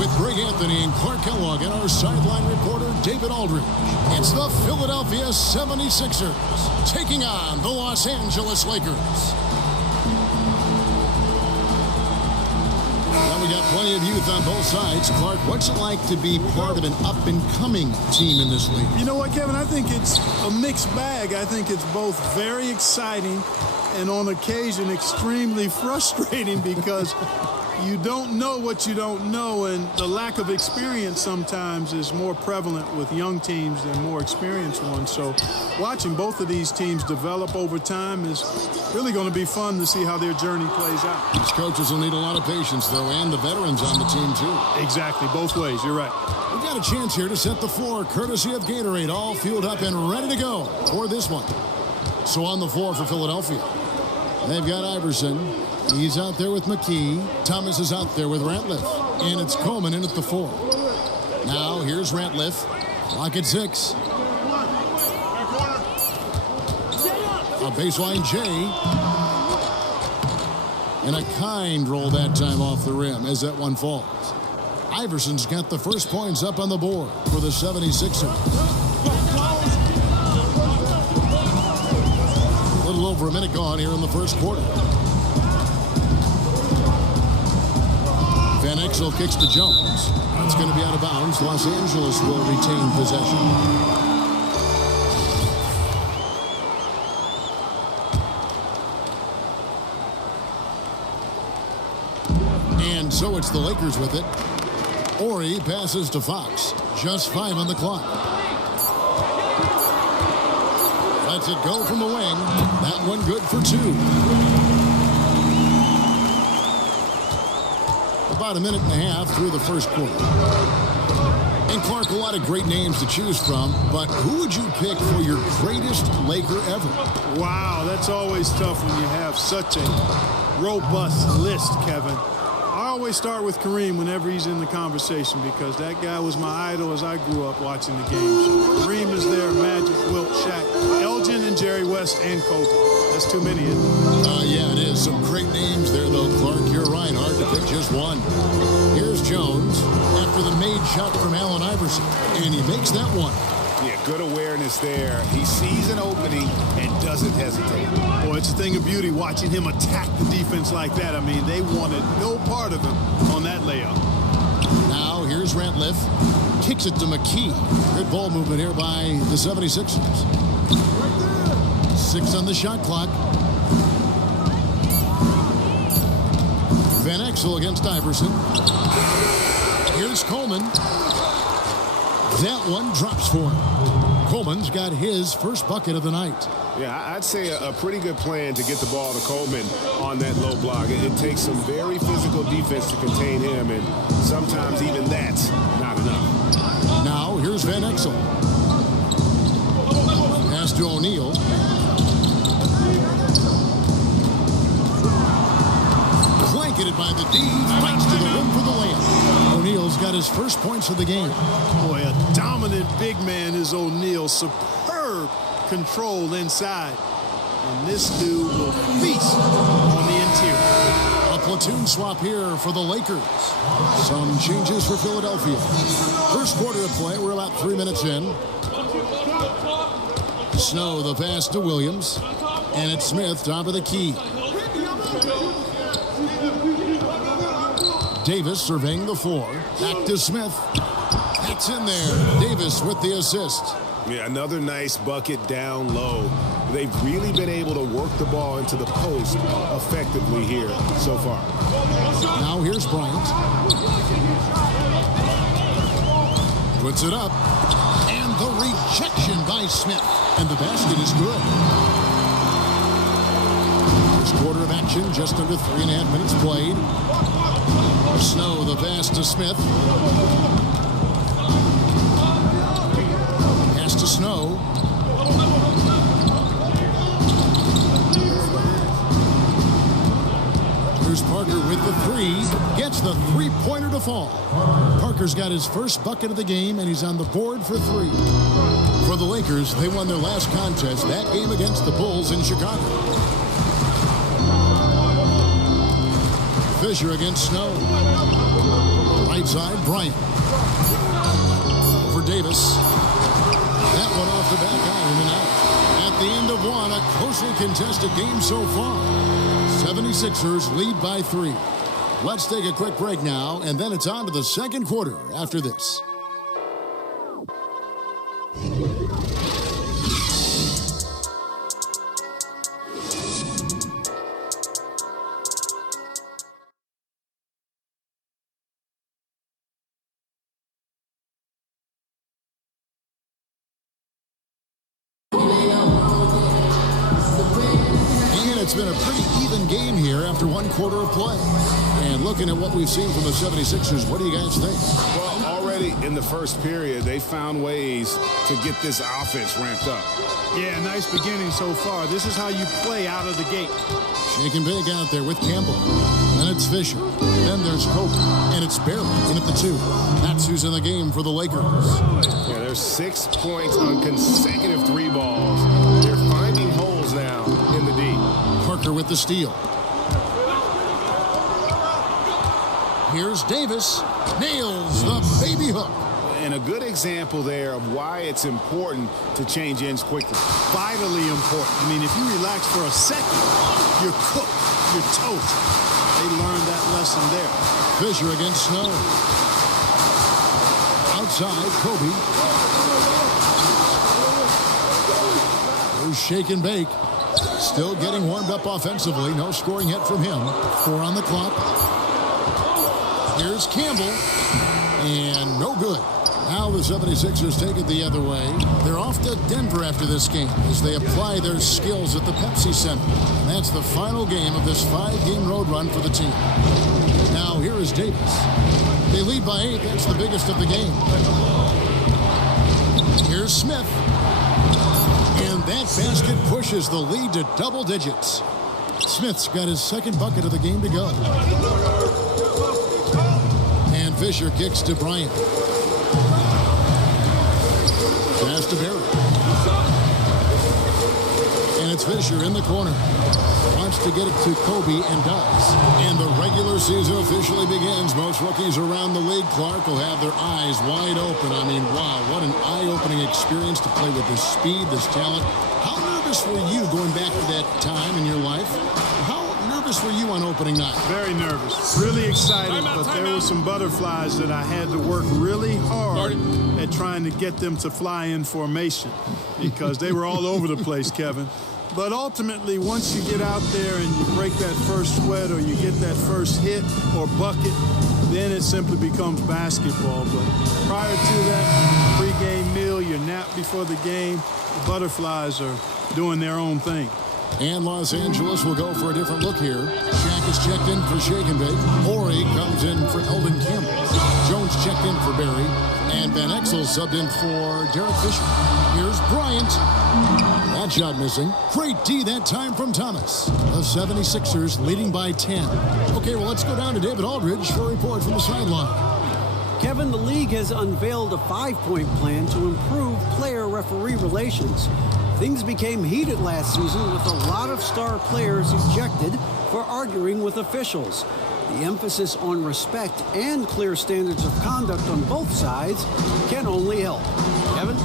with Greg Anthony and Clark Kellogg and our sideline reporter, David Aldridge. It's the Philadelphia 76ers taking on the Los Angeles Lakers. Now we got plenty of youth on both sides. Clark, what's it like to be part of an up-and-coming team in this league? You know what, Kevin? I think it's a mixed bag. I think it's both very exciting and on occasion extremely frustrating because you don't know what you don't know, and the lack of experience sometimes is more prevalent with young teams than more experienced ones. So watching both of these teams develop over time is really going to be fun to see how their journey plays out. These coaches will need a lot of patience, though, and the veterans on the team, too. Exactly, both ways. You're right. We've got a chance here to set the floor, courtesy of Gatorade, all fueled up and ready to go for this one. So on the floor for Philadelphia, they've got Iverson. He's out there with McKee. Thomas is out there with Ratliff. And it's Coleman in at the 4. Now here's Ratliff. Clock at 6. A baseline J. And a kind roll that time off the rim as that one falls. Iverson's got the first points up on the board for the 76ers. A little over a minute gone here in the first quarter. Van Exel kicks to Jones. It's going to be out of bounds. Los Angeles will retain possession. And so it's the Lakers with it. Ori passes to Fox. Just 5 on the clock. Lets it go from the wing. That one good for 2. About a minute and a half through the first quarter. And Clark, a lot of great names to choose from, but who would you pick for your greatest Laker ever? Wow, that's always tough when you have such a robust list, Kevin. I always start with Kareem whenever he's in the conversation because that guy was my idol as I grew up watching the game. So Kareem is there, Magic, Wilt, Shaq, Elgin, and Jerry West, and Kobe. That's too many, isn't it? Yeah, it is. Some great names there, though, Clark. You're right. Hard to pick just one. Here's Jones after the made shot from Allen Iverson, and he makes that one. Yeah, good awareness there. He sees an opening and doesn't hesitate. Boy, it's a thing of beauty watching him attack the defense like that. I mean, they wanted no part of him on that layup. Now, here's Ratliff. Kicks it to McKee. Good ball movement here by the 76ers. 6 on the shot clock. Van Exel against Iverson. Here's Coleman. That one drops for him. Coleman's got his first bucket of the night. Yeah, I'd say a pretty good plan to get the ball to Coleman on that low block. It takes some very physical defense to contain him, and sometimes even that's not enough. Now, here's Van Exel. Pass to O'Neal. Blanketed by the D. Fights to the rim for the layup. O'Neal's got his first points of the game. Boy, a dominant big man is O'Neal. Superb control inside. And this dude will feast on the interior. A platoon swap here for the Lakers. Some changes for Philadelphia. First quarter of play. We're about 3 minutes in. Snow, the pass to Williams. And it's Smith, top of the key. Davis surveying the floor. Back to Smith. That's in there. Davis with the assist. Yeah, another nice bucket down low. They've really been able to work the ball into the post effectively here so far. Now here's Bryant. Puts it up. And the rejection by Smith. And the basket is good. First quarter of action, just under 3.5 minutes played. Snow, the pass to Smith. Pass to Snow. Here's Parker with the 3. Gets the three-pointer to fall. Parker's got his first bucket of the game, and he's on the board for 3. For the Lakers, they won their last contest, that game against the Bulls in Chicago. Fisher against Snow. Right Right side, Bryant. For Davis. That one off the back iron and out. At the end of one, a closely contested game so far. 76ers lead by 3. Let's take a quick break now, and then it's on to the second quarter after this. It's been a pretty even game here after one quarter of play. And looking at what we've seen from the 76ers, what do you guys think? Well, already in the first period, they found ways to get this offense ramped up. Yeah, nice beginning so far. This is how you play out of the gate. Shake and bake out there with Campbell. Then it's Fisher. Then there's Kobe. And it's Barry in at the 2. That's who's in the game for the Lakers. Yeah, there's 6 points on consecutive 3 balls. They're finding holes now in the D. Parker with the steal. Here's Davis. Nails the baby hook. And a good example there of why it's important to change ends quickly. Vitally important. I mean, if you relax for a second, you're cooked. You're toast. They learned that lesson there. Fisher against Snow. Outside, Kobe. There's Shake and Bake. Still getting warmed up offensively. No scoring yet from him. 4 on the clock. Here's Campbell. And no good. Now the 76ers take it the other way. They're off to Denver after this game as they apply their skills at the Pepsi Center. And that's the final game of this 5-game road run for the team. Now here is Davis. They lead by 8. That's the biggest of the game. Here's Smith. And that basket pushes the lead to double digits. Smith's got his second bucket of the game to go. And Fisher kicks to Bryant. Pass to Barry. And it's Fisher in the corner. Wants to get it to Kobe and does. And the regular season officially begins. Most rookies around the league, Clark, will have their eyes wide open. I mean, wow, what an eye-opening experience to play with this speed, this talent. How nervous were you going back to that time in your life? How nervous were you on opening night? Very nervous. Really excited, but there were some butterflies that I had to work really hard at trying to get them to fly in formation because they were all over the place, Kevin. But ultimately, once you get out there and you break that first sweat or you get that first hit or bucket, then it simply becomes basketball. But prior to that, pregame meal, your nap before the game, the butterflies are doing their own thing. And Los Angeles will go for a different look here. Shaq is checked in for Shake and Bake. Horry comes in for Eldon Campbell. Jones checked in for Barry. And Van Exel subbed in for Derek Fisher. Here's Bryant. That shot missing. Great D that time from Thomas. The 76ers leading by 10. Okay, well, let's go down to David Aldridge for a report from the sideline. Kevin, the league has unveiled a 5-point plan to improve player-referee relations. Things became heated last season with a lot of star players ejected for arguing with officials. The emphasis on respect and clear standards of conduct on both sides can only help. Kevin?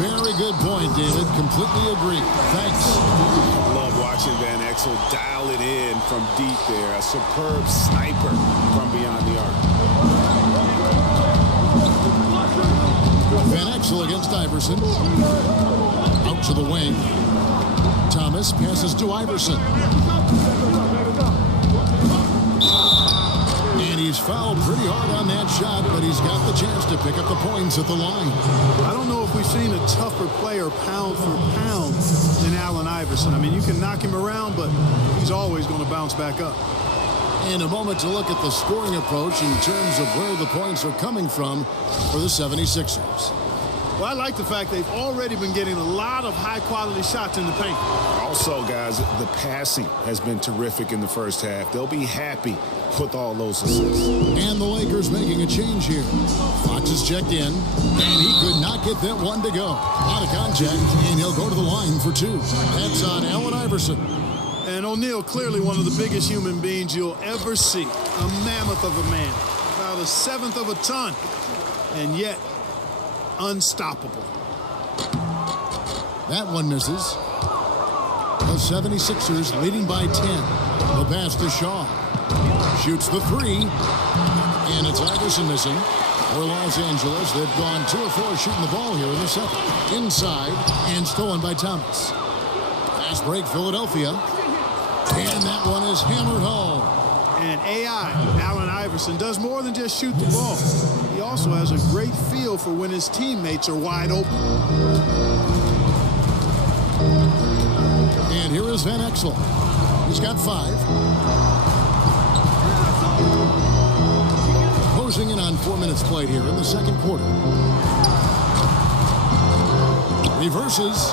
Very good point, David. Completely agree. Thanks. Love watching Van Exel dial it in from deep there. A superb sniper from beyond the arc. Van Exel against Iverson. Out to the wing. Thomas passes to Iverson. And he's fouled pretty hard on that shot, but he's got the chance to pick up the points at the line. I don't know if we've seen a tougher player pound for pound than Allen Iverson. I mean, you can knock him around, but he's always going to bounce back up. In a moment to look at the scoring approach in terms of where the points are coming from for the 76ers. Well, I like the fact they've already been getting a lot of high-quality shots in the paint. Also, guys, the passing has been terrific in the first half. They'll be happy with all those assists. And the Lakers making a change here. Fox is checked in, and he could not get that one to go. Out of contact, and he'll go to the line for 2. That's on Allen Iverson. And O'Neal, clearly one of the biggest human beings you'll ever see. A mammoth of a man. About about a seventh of a ton, and yet unstoppable. That one misses. The 76ers leading by 10. The pass to Shaw. Shoots the three. And it's Iverson missing. For Los Angeles, they've gone 2 of 4 shooting the ball here in the second. Inside and stolen by Thomas. Fast break, Philadelphia. And that one is hammered home. And Allen Iverson, does more than just shoot the ball. He also has a great feel for when his teammates are wide open. And here is Van Exel. He's got 5. Closing in on 4 minutes played here in the second quarter. Reverses.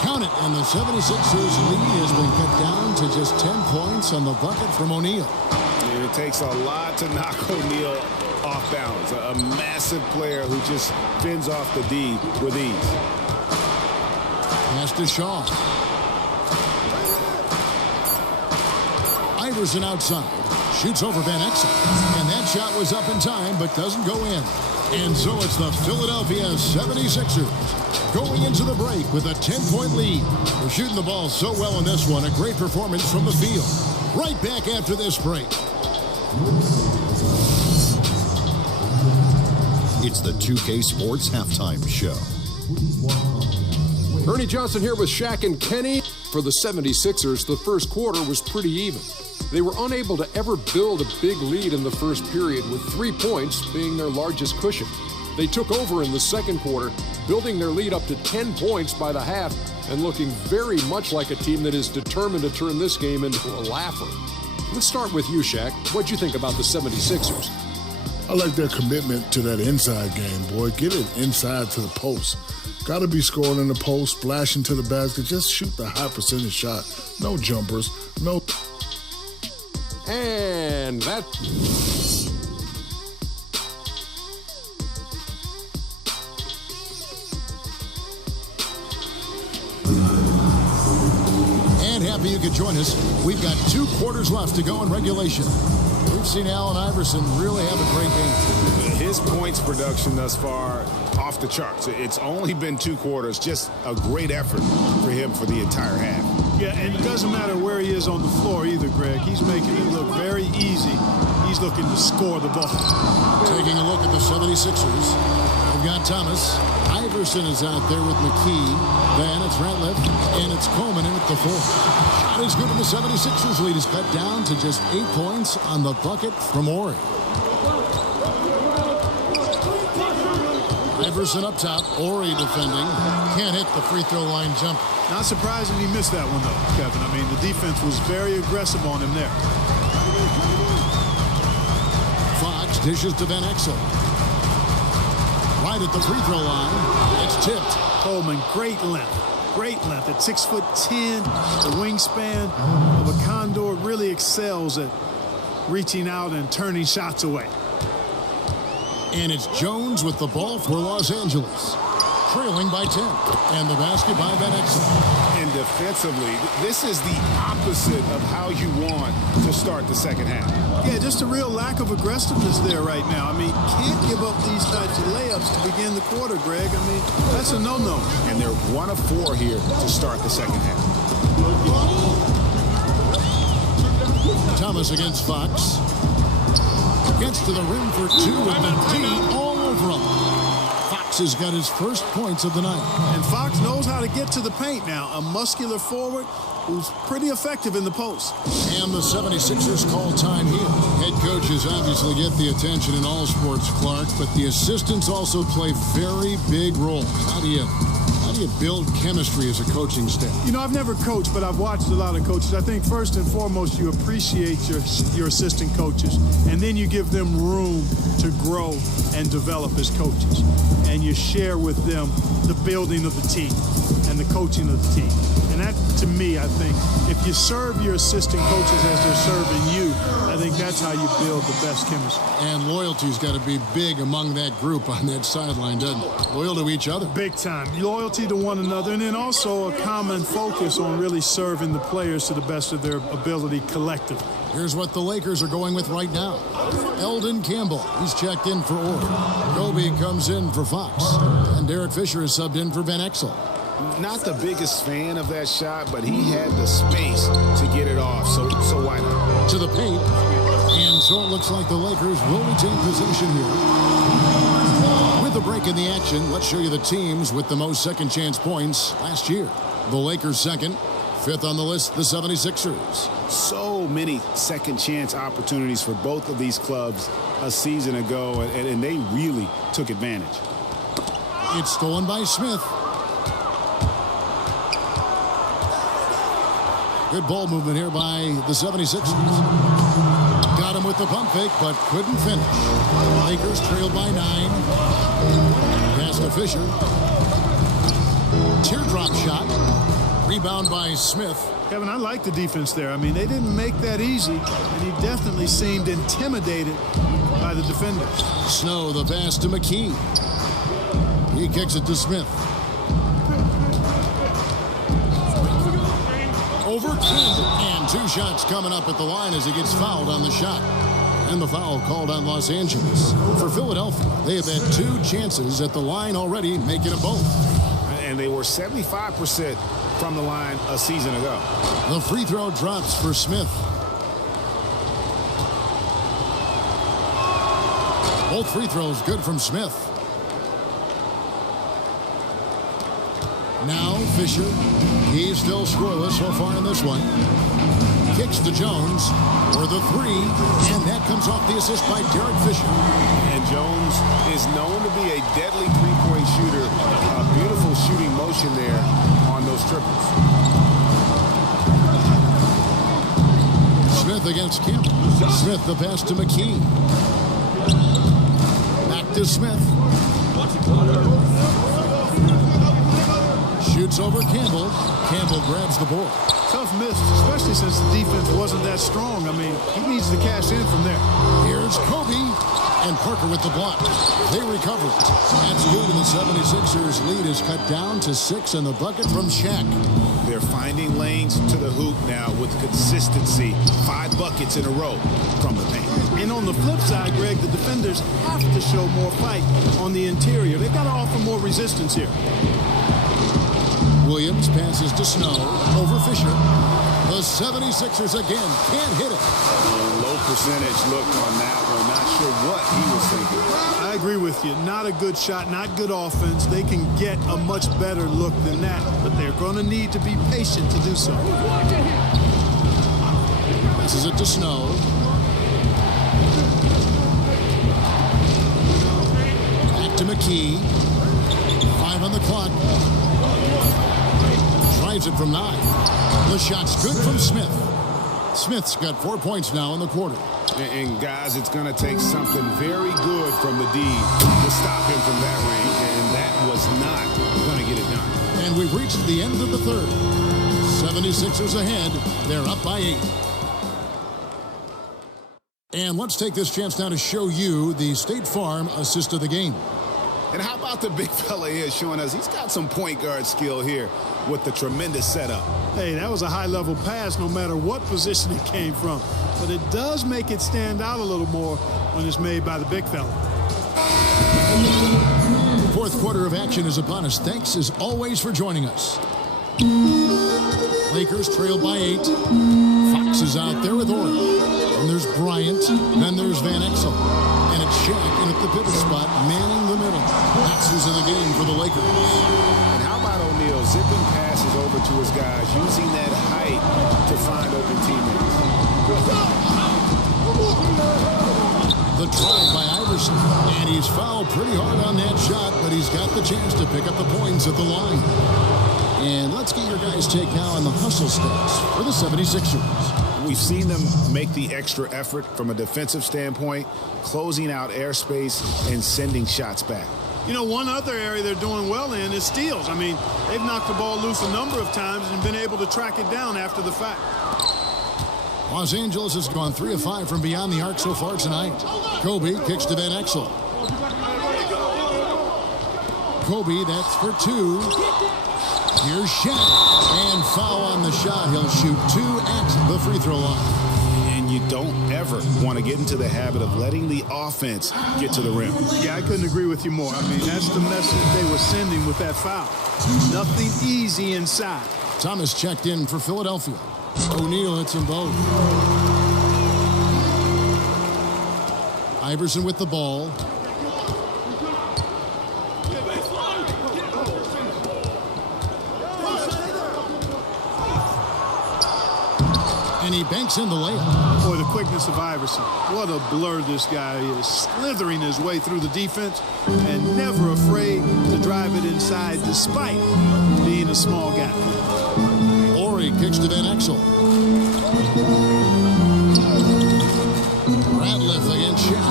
Count it, and the 76ers lead has been cut down to just 10 points on the bucket from O'Neal. And it takes a lot to knock O'Neal off balance. A massive player who just fends off the D with ease. Pass to Shaw. Iverson outside. Shoots over Van Exel. And that shot was up in time, but doesn't go in. And so it's the Philadelphia 76ers going into the break with a 10-point lead. They're shooting the ball so well in this one. A great performance from the field. Right back after this break. It's the 2K Sports Halftime Show. Ernie Johnson here with Shaq and Kenny. For the 76ers, the first quarter was pretty even. They were unable to ever build a big lead in the first period, with 3 points being their largest cushion. They took over in the second quarter, building their lead up to 10 points by the half and looking very much like a team that is determined to turn this game into a laugher. Let's start with you, Shaq. What'd you think about the 76ers? I like their commitment to that inside game, boy. Get it inside to the post. Got to be scoring in the post, splashing to the basket. Just shoot the high percentage shot. No jumpers, no... And that... And happy you could join us. We've got 2 quarters left to go in regulation. We've seen Allen Iverson really have a great game. His points production thus far off the charts. It's only been 2 quarters. Just a great effort for him for the entire half. Yeah, and it doesn't matter where he is on the floor either, Greg. He's making it look very easy. He's looking to score the ball. Taking a look at the 76ers. We've got Thomas. Iverson is out there with McKee. Then it's Ratliff, and it's Coleman in at the 4. Shot is good, and the 76ers lead is cut down to just 8 points on the bucket from Ori. Iverson up top. Ori defending. Can't hit the free throw line jump. Not surprising he missed that one, though, Kevin. I mean, the defense was very aggressive on him there. Fox dishes to Van Exel. Right at the free throw line. It's tipped. Coleman, great length. Great length. At 6'10", the wingspan of a Condor really excels at reaching out and turning shots away. And it's Jones with the ball for Los Angeles. Trailing by 10. And the basket by Van Exel. And defensively, this is the opposite of how you want to start the second half. Yeah, just a real lack of aggressiveness there right now. I mean, can't give up these types of layups to begin the quarter, Greg. I mean, that's a no-no. And they're 1 of 4 here to start the second half. Thomas against Fox. Gets to the rim for 2 with the D all over him. Fox has got his first points of the night. And Fox knows how to get to the paint now. A muscular forward who's pretty effective in the post. And the 76ers call time here. Head coaches obviously get the attention in all sports, Clark, but the assistants also play very big roles. How do you build chemistry as a coaching staff? You know, I've never coached, but I've watched a lot of coaches. I think first and foremost, you appreciate your assistant coaches, and then you give them room to grow and develop as coaches. And you share with them the building of the team and the coaching of the team. And that, to me, I think, if you serve your assistant coaches as they're serving you, I think that's how you build the best chemistry. And loyalty's got to be big among that group on that sideline, doesn't it? Loyal to each other. Big time. Loyalty to one another, and then also a common focus on really serving the players to the best of their ability collectively. Here's what the Lakers are going with right now. Eldon Campbell, he's checked in for Orr. Kobe comes in for Fox. And Derek Fisher is subbed in for Van Exel. Not the biggest fan of that shot, but he had the space to get it off, so why not? To the paint. And so it looks like the Lakers will retain possession here. With a break in the action, let's show you the teams with the most second chance points last year. The Lakers second. Fifth on the list, the 76ers. So many second chance opportunities for both of these clubs a season ago, and they really took advantage. It's stolen by Smith. Good ball movement here by the 76ers. Got him with the pump fake, but couldn't finish. Lakers trailed by 9. Pass to Fisher. Teardrop shot. Rebound by Smith. Kevin, I like the defense there. I mean, they didn't make that easy, and he definitely seemed intimidated by the defenders. Snow, the pass to McKee. He kicks it to Smith. Overturned, and 2 shots coming up at the line as he gets fouled on the shot. And the foul called on Los Angeles. For Philadelphia, they have had 2 chances at the line already, making them both. And they were 75% from the line a season ago. The free throw drops for Smith. Both free throws good from Smith. Now Fisher. He's still scoreless so far in this one. Kicks to Jones for the 3, and that comes off the assist by Derek Fisher. And Jones is known to be a deadly three-point shooter. A beautiful shooting motion there on those triples. Smith against Campbell. Smith the pass to McKee. Back to Smith. Shoots over Campbell. Campbell grabs the board. Tough miss, especially since the defense wasn't that strong. I mean, he needs to cash in from there. Here's Kobe. And Parker with the block. They recover it. That's good, and the 76ers lead is cut down to 6, and the bucket from Shaq. They're finding lanes to the hoop now with consistency. 5 buckets in a row from the paint. And on the flip side, Greg, the defenders have to show more fight on the interior. They've got to offer more resistance here. Williams passes to Snow over Fisher. The 76ers again can't hit it. Low percentage look on that one. Not sure what he was thinking. I agree with you. Not a good shot, not good offense. They can get a much better look than that, but they're going to need to be patient to do so. Passes it to Snow. Back to McKee. 5 on the clock. Drives it from 9. The shot's good from Smith. Smith's got 4 points now in the quarter. And guys, it's going to take something very good from the D to stop him from that range, and that was not going to get it done. And we've reached the end of the third. 76ers ahead. They're up by 8. And let's take this chance now to show you the State Farm assist of the game. And how about the big fella here showing us he's got some point guard skill here with the tremendous setup. Hey, that was a high-level pass no matter what position it came from. But it does make it stand out a little more when it's made by the big fella. Fourth quarter of action is upon us. Thanks, as always, for joining us. Lakers trail by 8. Fox is out there with Orr. And there's Bryant. Then there's Van Exel. And it's Shaq in at the pivot spot, manning the middle. That's who's in the game for the Lakers. And how about O'Neal zipping passes over to his guys, using that height to find open teammates. The drive by Iverson. And he's fouled pretty hard on that shot, but he's got the chance to pick up the points at the line. And let's get your guys' take now on the hustle stats for the 76ers. We've seen them make the extra effort from a defensive standpoint, closing out airspace and sending shots back. You know, one other area they're doing well in is steals. I mean, they've knocked the ball loose a number of times and been able to track it down after the fact. Los Angeles has gone 3 of 5 from beyond the arc so far tonight. Kobe kicks to Van Exel. Kobe, that's for 2. Here's Shaq. And foul on the shot. He'll shoot 2 at the free throw line. And you don't ever want to get into the habit of letting the offense get to the rim. Yeah, I couldn't agree with you more. I mean, that's the message they were sending with that foul. Nothing easy inside. Thomas checked in for Philadelphia. O'Neal hits them both. Iverson with the ball. And he banks in the layup. Boy, the quickness of Iverson. What a blur this guy is. Slithering his way through the defense and never afraid to drive it inside despite being a small guy. Horry kicks to Van Exel. Ratliff against Shaq.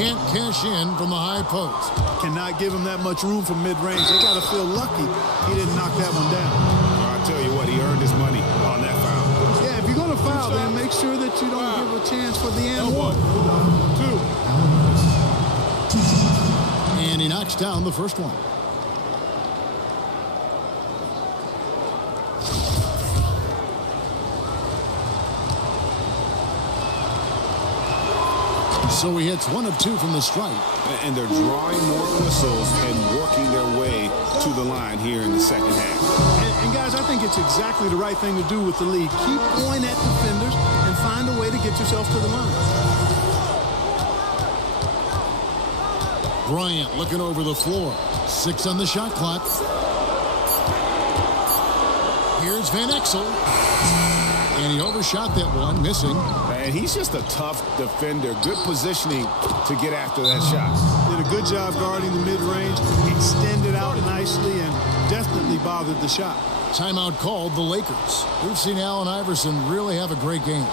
Can't cash in from the high post. Cannot give him that much room from mid-range. They got to feel lucky he didn't knock that one down. I'll tell you what, he earned his money on that foul. Yeah, if you're going to foul, then make sure that you don't give a chance for the and one. And he knocks down the first one. So he hits 1 of 2 from the stripe. And they're drawing more whistles and working their way to the line here in the second half. And guys, I think it's exactly the right thing to do with the lead. Keep going at defenders and find a way to get yourself to the line. Bryant looking over the floor. 6 on the shot clock. Here's Van Exel. And he overshot that one, missing. And he's just a tough defender. Good positioning to get after that shot. Did a good job guarding the mid-range. Extended out nicely and definitely bothered the shot. Timeout called the Lakers. We've seen Allen Iverson really have a great game.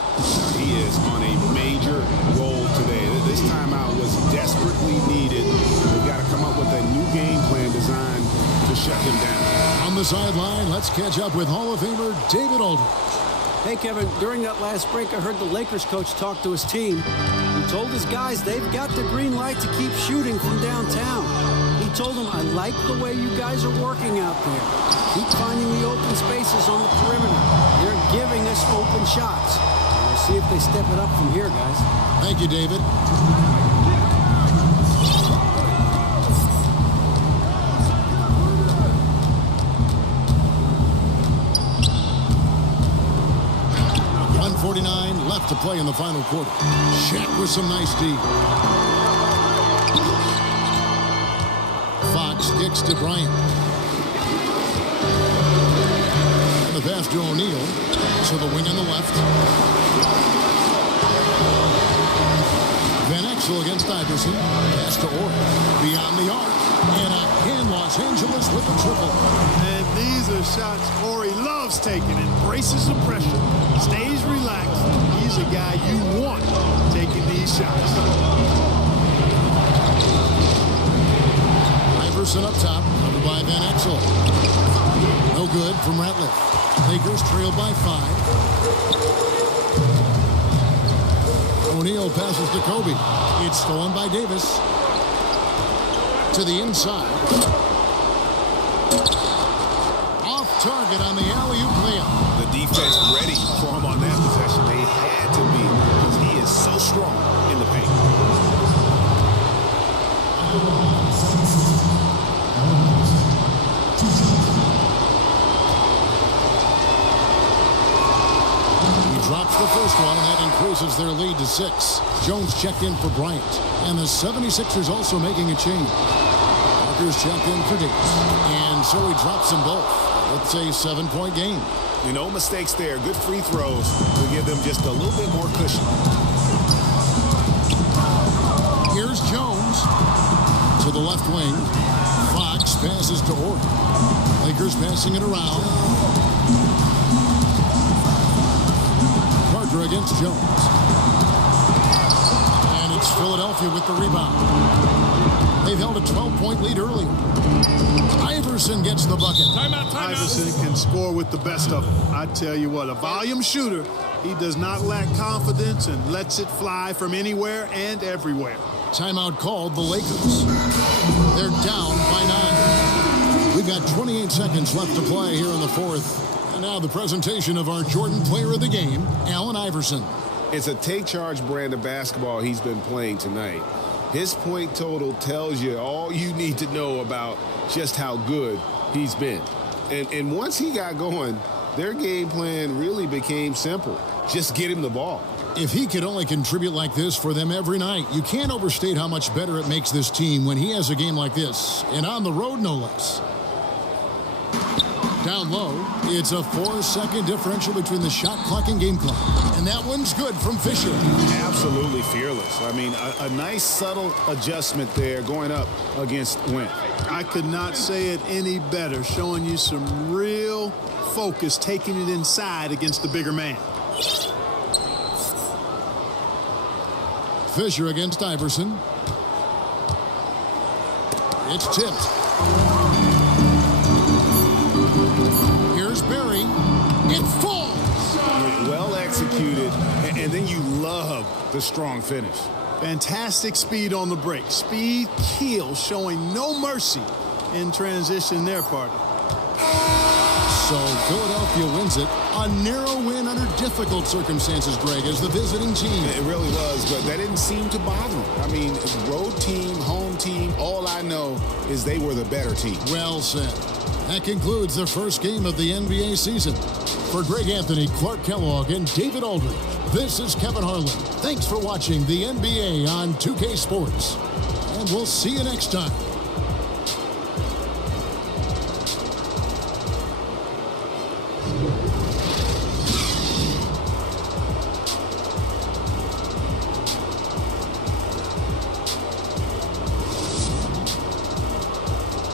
He is on a major roll today. This timeout was desperately needed. They've got to come up with a new game plan designed to shut him down. On the sideline, let's catch up with Hall of Famer David Aldridge. Hey, Kevin, during that last break, I heard the Lakers coach talk to his team. He told his guys they've got the green light to keep shooting from downtown. He told them, I like the way you guys are working out there. Keep finding the open spaces on the perimeter. They're giving us open shots. We'll see if they step it up from here, guys. Thank you, David. 1:49 left to play in the final quarter. Shaq with some nice D. Fox kicks to Bryant. And the pass to O'Neal. To the wing on the left. Van Exel against Iverson. Pass to Orr. Beyond the arc. And again, Los Angeles with a triple. And these are shots Horry loves taking. Embraces the pressure. Stays relaxed. He's a guy you want taking these shots. Iverson up top. Covered by Van Exel. No good from Ratliff. Lakers trail by 5. O'Neal passes to Kobe. It's stolen by Davis. To the inside. Off target on the alley-oop layup. The defense ready for him on that possession. They had to be because he is so strong in the paint. He drops the first one, and that increases their lead to 6. Jones checked in for Bryant. And the 76ers also making a change. Parker's checked in for Davis. And so he drops them both. It's a 7-point game. No mistakes there. Good free throws to give them just a little bit more cushion. Here's Jones to the left wing. Fox passes to Orr. Lakers passing it around. Carter against Jones. And it's Philadelphia with the rebound. They've held a 12-point lead earlier. Iverson gets the bucket. Timeout. Iverson can score with the best of them. I tell you what, a volume shooter. He does not lack confidence and lets it fly from anywhere and everywhere. Timeout called the Lakers. They're down by 9. We've got 28 seconds left to play here in the fourth. And now the presentation of our Jordan Player of the Game, Allen Iverson. It's a take-charge brand of basketball he's been playing tonight. His point total tells you all you need to know about just how good he's been. And once he got going, their game plan really became simple. Just get him the ball. If he could only contribute like this for them every night, you can't overstate how much better it makes this team when he has a game like this, and on the road no less. Down low, it's a 4-second differential between the shot clock and game clock. And that one's good from Fisher. Absolutely fearless. I mean, a nice subtle adjustment there going up against Went. I could not say it any better, showing you some real focus, taking it inside against the bigger man. Fisher against Iverson. It's tipped. Here's Barry. It falls. Well executed, and then you love the strong finish. Fantastic speed on the break. Speed kills, showing no mercy in transition there, partner. So Philadelphia wins it. A narrow win under difficult circumstances, Greg, as the visiting team. It really was, but that didn't seem to bother them. I mean, road team, home team, all I know is they were the better team. Well said. That concludes the first game of the NBA season. For Greg Anthony, Clark Kellogg, and David Aldridge, this is Kevin Harlan. Thanks for watching the NBA on 2K Sports. And we'll see you next time.